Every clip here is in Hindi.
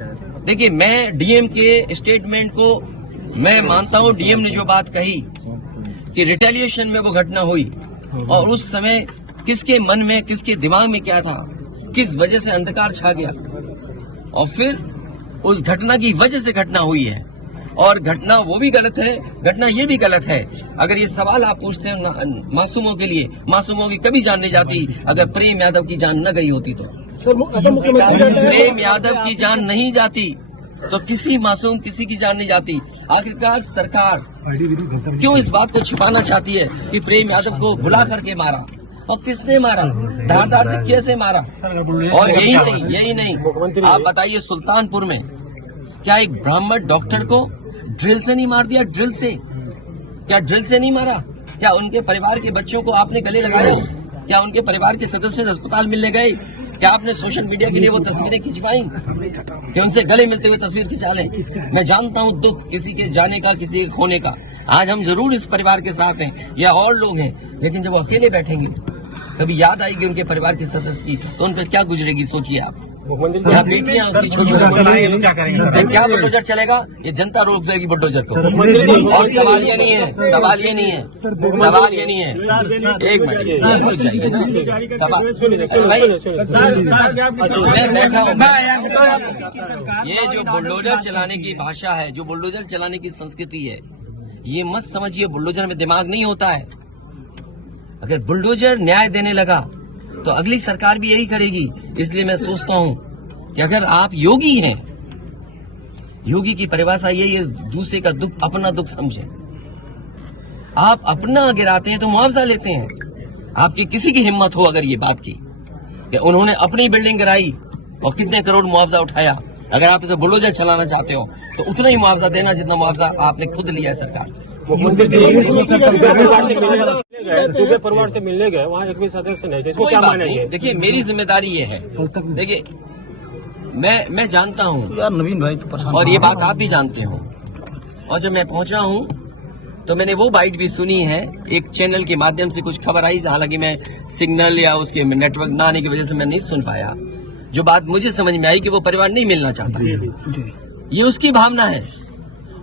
देखिए, मैं डीएम के स्टेटमेंट को मैं मानता हूं। डीएम ने जो बात कही कि रिटेलिएशन में वो घटना हुई और उस समय किसके मन में, किसके दिमाग में क्या था, किस वजह से अंधकार छा गया और फिर उस घटना की वजह से घटना हुई है। और घटना वो भी गलत है, घटना ये भी गलत है। अगर ये सवाल आप पूछते हैं मासूमों के लिए, मासूमों की कभी जान नहीं जाती अगर प्रेम यादव की जान न गई होती तो। प्रेम यादव की जान नहीं जाती तो किसी मासूम किसी की जान नहीं जाती। आखिरकार सरकार क्यों इस बात को छिपाना चाहती है कि प्रेम यादव को भुला करके मारा, और किसने मारा, धारदार से कैसे मारा। और यही नहीं आप बताइए, सुल्तानपुर में क्या एक ब्राह्मण डॉक्टर को ड्रिल से नहीं मार दिया? ड्रिल से क्या ड्रिल से नहीं मारा? क्या उनके परिवार के बच्चों को आपने गले लगाए? क्या उनके परिवार के सदस्य अस्पताल मिलने गए? क्या आपने सोशल मीडिया के लिए वो तस्वीरें खिंचवाई कि उनसे गले मिलते हुए तस्वीर खिंचा लें? मैं जानता हूं दुख किसी के जाने का, किसी के खोने का। आज हम जरूर इस परिवार के साथ हैं या और लोग हैं, लेकिन जब वो अकेले बैठेंगे कभी याद आएगी उनके परिवार के सदस्य की तो उन पर क्या गुजरेगी, सोचिए आप। क्या बेटियां उसकी छोटी क्या बुलडोजर चलेगा? ये जनता रोक देगी बुलडोजर को। और सवाल ये नहीं है, सवाल ये नहीं है, सवाल ये नहीं है। एक मिनट हो जाएगी ना सवाल। मैं बैठा हूँ। ये जो बुलडोजर चलाने की भाषा है, जो बुलडोजर चलाने की संस्कृति है, ये मत समझिए बुलडोजर में दिमाग नहीं होता है। अगर बुलडोजर न्याय देने लगा तो अगली सरकार भी यही करेगी। इसलिए मैं सोचता हूं कि अगर आप योगी हैं, योगी की परिभाषा यही है, दूसरे का दुख अपना दुख समझे। आप अपना गिराते हैं तो मुआवजा लेते हैं। आपकी किसी की हिम्मत हो अगर ये बात की कि उन्होंने अपनी बिल्डिंग गिराई और कितने करोड़ मुआवजा उठाया, अगर आप इसे बुलडोजर चलाना चाहते हो तो उतना ही मुआवजा देना जितना मुआवजा आपने खुद लिया है सरकार से। परिवार से मिलने गए, वहाँ एक भी सदस्य नहीं, कोई क्या बात नहीं। देखिए, मेरी जिम्मेदारी ये है, देखिए मैं जानता हूँ यार नवीन भाई तो परेशान, और ये बात आप भी जानते हो। और जब मैं पहुंचा हूँ तो मैंने वो बाइट भी सुनी है, एक चैनल के माध्यम से कुछ खबर आई, हालांकि मैं सिग्नल या उसके नेटवर्क ना आने की वजह से मैं नहीं सुन पाया। जो बात मुझे समझ में आई कि वो परिवार नहीं मिलना चाहता, ये उसकी भावना है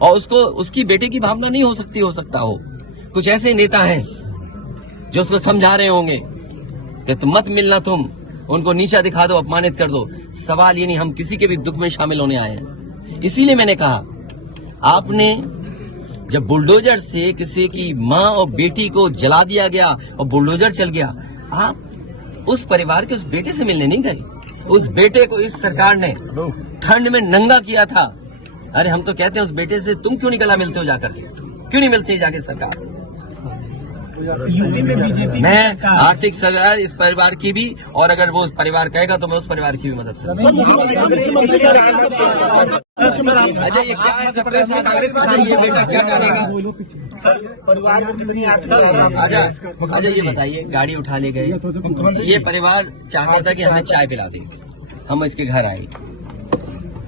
और उसको उसकी बेटे की भावना नहीं हो सकता हो। कुछ ऐसे नेता हैं जो उसको समझा रहे होंगे कि तुम मत मिलना, तुम उनको नीचा दिखा दो, अपमानित कर दो। सवाल ये नहीं, हम किसी के भी दुख में शामिल होने आए हैं। इसीलिए मैंने कहा, आपने जब बुलडोजर से किसी की माँ और बेटी को जला दिया गया और बुलडोजर चल गया, आप उस परिवार के उस बेटे से मिलने नहीं गए। उस बेटे को इस सरकार ने ठंड में नंगा किया था। अरे हम तो कहते हैं उस बेटे से तुम क्यों नहीं गला मिलते हो जाकर, क्यों नहीं मिलते जाके सरकार? मैं आर्थिक सहायता इस परिवार की भी, और अगर वो परिवार कहेगा तो मैं उस परिवार की भी मदद करूंगा। अच्छा, ये क्या है सबका साथ? अच्छा, ये बेटा क्या जानेगा? अच्छा ये बताइए, गाड़ी उठा ले गए, ये परिवार चाहता था कि हमें चाय पिला दे, हम इसके घर आए।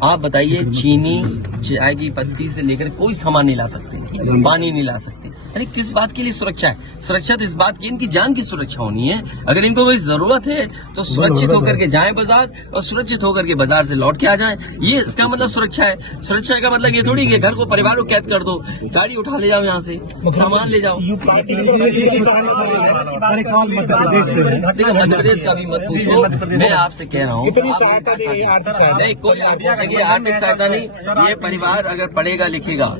आप बताइए, चीनी, चाय की पत्ती से लेकर कोई सामान नहीं ला सकते, पानी नहीं ला सकते। अरे किस बात के लिए सुरक्षा है? सुरक्षा तो इस बात की, इनकी जान की सुरक्षा होनी है। अगर इनको कोई जरूरत है तो सुरक्षित होकर के जाएं बाजार और सुरक्षित होकर के बाजार से लौट के आ जाएं। ये इसका मतलब सुरक्षा है। सुरक्षा का मतलब ये थोड़ी कि घर को, परिवार को कैद कर दो, गाड़ी उठा ले जाओ, यहाँ से सामान ले जाओ। देखो, मध्य प्रदेश का भी मत पूछो, मैं आपसे कह रहा हूँ नहीं, कोई आर्थिक सहायता नहीं। ये परिवार अगर पढ़ेगा लिखेगा,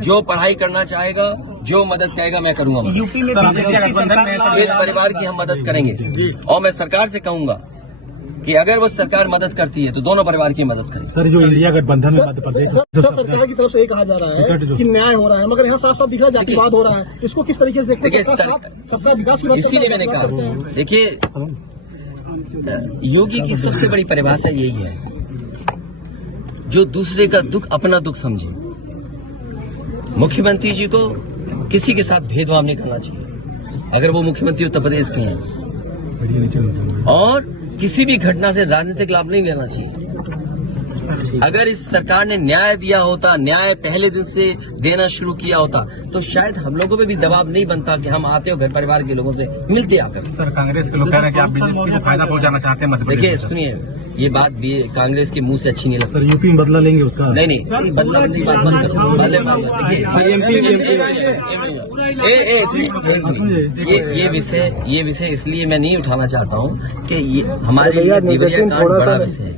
जो पढ़ाई करना चाहेगा, जो मदद कहेगा मैं करूंगा। यूपी में इस परिवार की हम मदद करेंगे और मैं सरकार से कहूंगा कि अगर वो सरकार मदद करती है तो दोनों परिवार की मदद करें। सर, जो इंडिया गठबंधन में मध्य प्रदेश सरकार की तरफ से ये कहा जा रहा है कि न्याय हो रहा है, मगर यहाँ साफ साफ दिख रहा है जातिवाद हो रहा है। इसको किस तरीके से देखते हैं? सबका विकास की बात, इसीलिए मैंने कहा, देखिए योगी की सबसे बड़ी परिभाषा यही है, जो दूसरे का दुख अपना दुख समझे। मुख्यमंत्री जी को किसी के साथ भेदभाव नहीं करना चाहिए अगर वो मुख्यमंत्री उत्तर प्रदेश के हैं, और किसी भी घटना से राजनीतिक लाभ नहीं लेना चाहिए। अगर इस सरकार ने न्याय दिया होता, न्याय पहले दिन से देना शुरू किया होता, तो शायद हम लोगों पे भी दबाव नहीं बनता कि हम आते हो घर परिवार के लोगों से मिलते आकर। सर, कांग्रेस के लोग कह रहे हैं कि आप बीजेपी को फायदा पहुंचाना चाहते हैं मध्य प्रदेश। देखिए सुनिए, ये बात भी कांग्रेस के मुंह से अच्छी नहीं लगती। सर यूपी में बदला लेंगे उसका। नहीं बदला की बात बंद करो। देखिए ये विषय इसलिए मैं नहीं उठाना चाहता हूँ कि ये हमारे लिए देवरिया कांड बड़ा विषय है।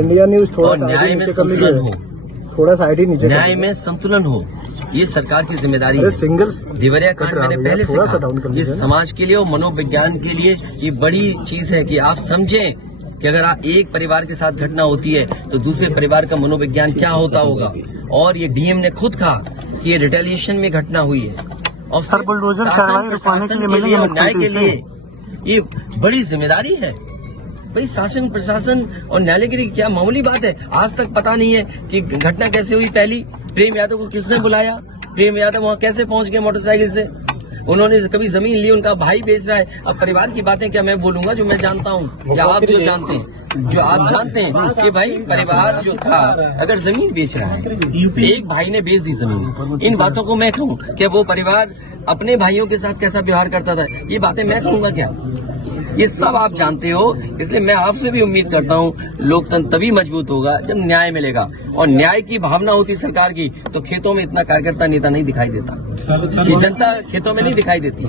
इंडिया न्यूज और न्याय में संतुलन हो, थोड़ा सा आईडी नीचे न्याय में संतुलन हो, ये सरकार की जिम्मेदारी है। देवरिया कांड मैंने पहले से कहा, ये समाज के लिए और मनोविज्ञान के लिए ये बड़ी चीज है कि आप समझें कि अगर आप एक परिवार के साथ घटना होती है तो दूसरे परिवार का मनोविज्ञान क्या होता होगा। और ये डीएम ने खुद कहा कि ये रिटेलिएशन में घटना हुई है और फिर शासन प्रशासन के लिए और न्याय के लिए ये बड़ी जिम्मेदारी है। भाई शासन प्रशासन और न्यायालय के लिए क्या मामूली बात है। आज तक पता नहीं है कि घटना कैसे हुई। पहली प्रेम यादव को किसने बुलाया, प्रेम यादव वहां कैसे पहुंच गए मोटरसाइकिल से, उन्होंने कभी जमीन ली, उनका भाई बेच रहा है। अब परिवार की बातें क्या मैं बोलूंगा जो मैं जानता हूँ या आप जो जानते हैं, जो आप जानते हैं कि भाई परिवार जो था अगर जमीन बेच रहा है, एक भाई ने बेच दी जमीन, इन बातों को मैं कहूँ कि वो परिवार अपने भाइयों के साथ कैसा व्यवहार करता था, ये बातें मैं कहूँगा क्या? ये सब आप जानते हो। इसलिए मैं आपसे भी उम्मीद करता हूँ लोकतंत्र तभी मजबूत होगा जब न्याय मिलेगा। और न्याय की भावना होती सरकार की तो खेतों में इतना कार्यकर्ता नेता नहीं दिखाई देता, ये जनता खेतों में नहीं दिखाई देती।